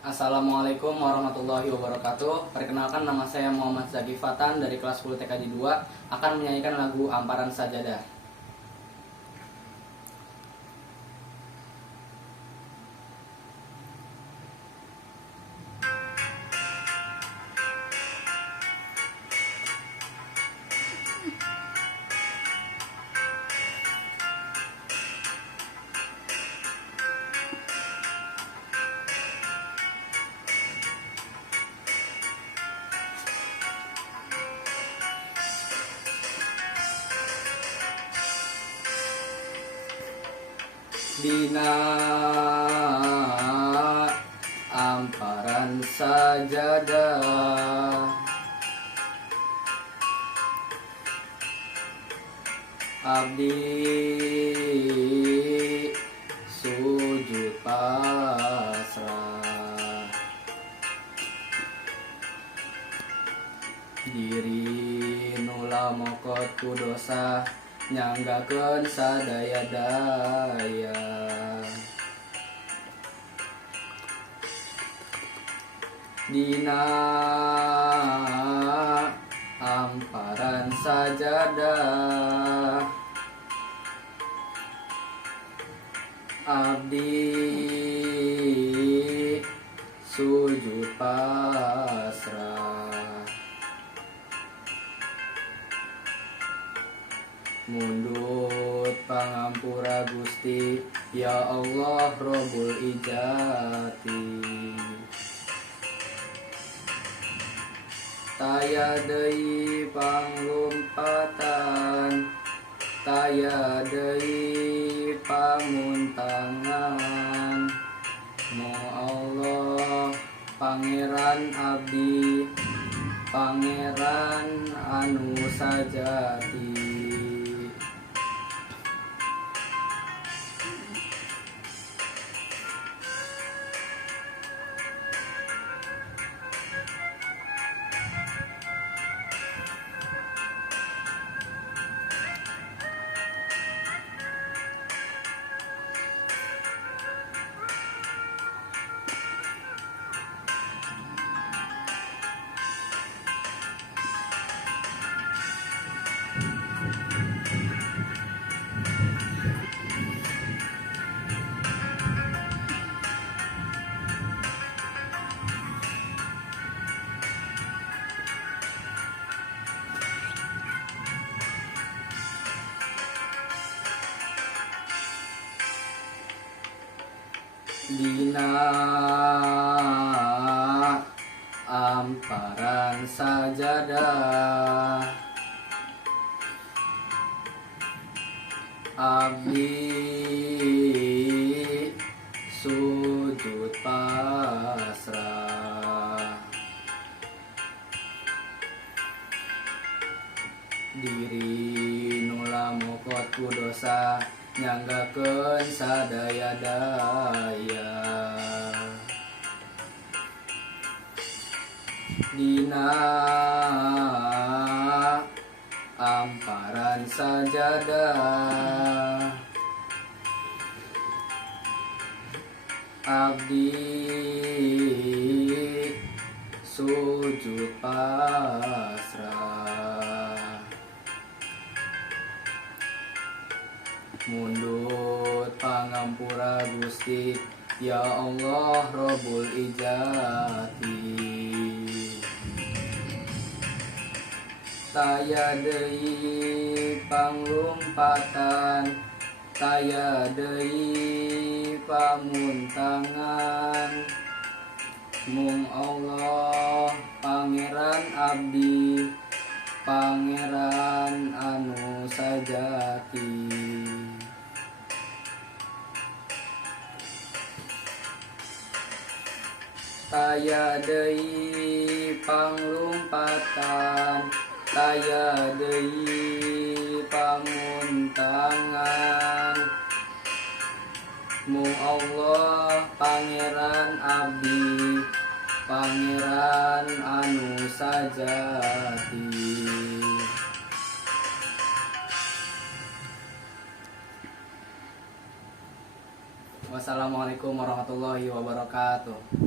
Assalamualaikum warahmatullahi wabarakatuh. Perkenalkan, nama saya Muhammad Zaki Fatan dari kelas 10 TKJ 2 akan menyanyikan lagu Amparan Sajadah. Dina amparan sajadah, abdi sujud pasrah, diri nula mokot ku dosa, nyanggakeun sadaya-daya. Dina amparan sajadah, abdi sujud pasrah, mundut pangampura Gusti, ya Allah Robbul Ijati. Taya deui panglumpatan, taya deui pamuntangan, mu Allah Pangeran abdi, Pangeran anu sajati. Dina amparan sajadah, abdi sujud pasrah, diri nula mokot ku dosa, nyanggakeun sadaya-daya. Dina amparan sajadah, abdi sujud pasrah, mundut pangampura Gusti, ya Allah Robbul Ijati. Taya deui panglumpatan, taya deui pamuntangan, mung Allah Pangeran abdi, Pangeran anu sajati. Taya deui panglumpatan, taya deui pamuntangan, mung Allah Pangeran abdi, Pangeran anu sajati. Wassalamualaikum warahmatullahi wabarakatuh.